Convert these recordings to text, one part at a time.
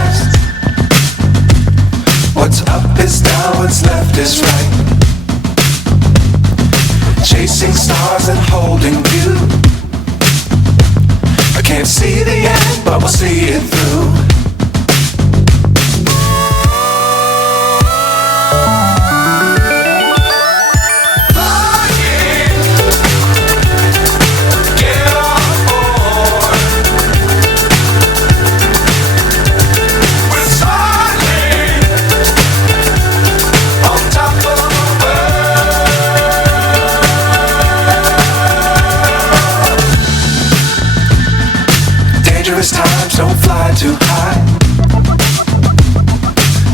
hypnotized. What's up is down, what's left is right. Chasing stars and holding you. I can't see the end, but we'll see it through. Times don't fly too high.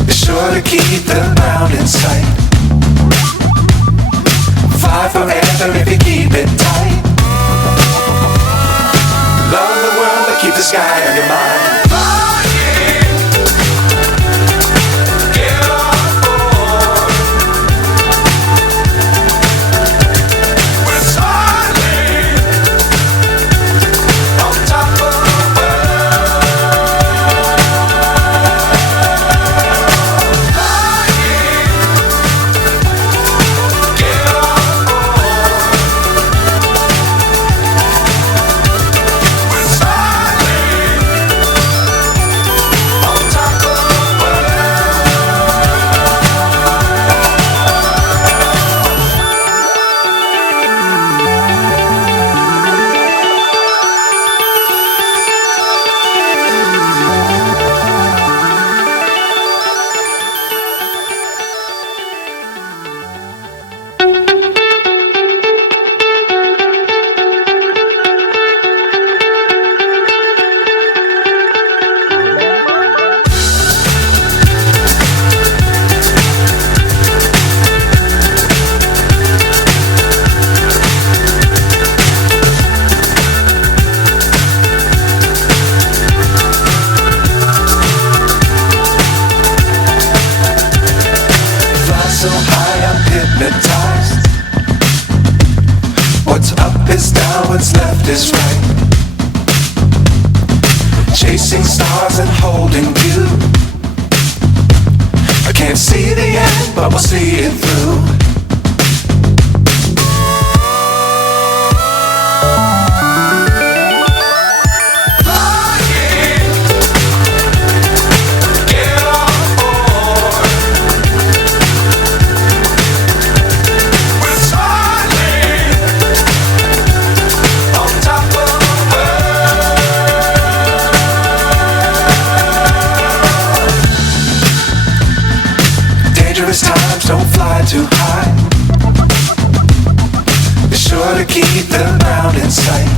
Be sure to keep the ground in sight. Fly forever if you keep it tight. Love the world but keep the sky on your mind. So high I'm hypnotized. What's up is down, what's left is right. Chasing stars and holding you. I can't see the end, but we'll see it through. Times don't fly too high. Be sure to keep the ground in sight.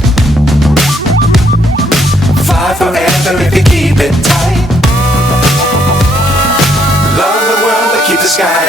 Fly forever if you keep it tight. Love the world but keep the sky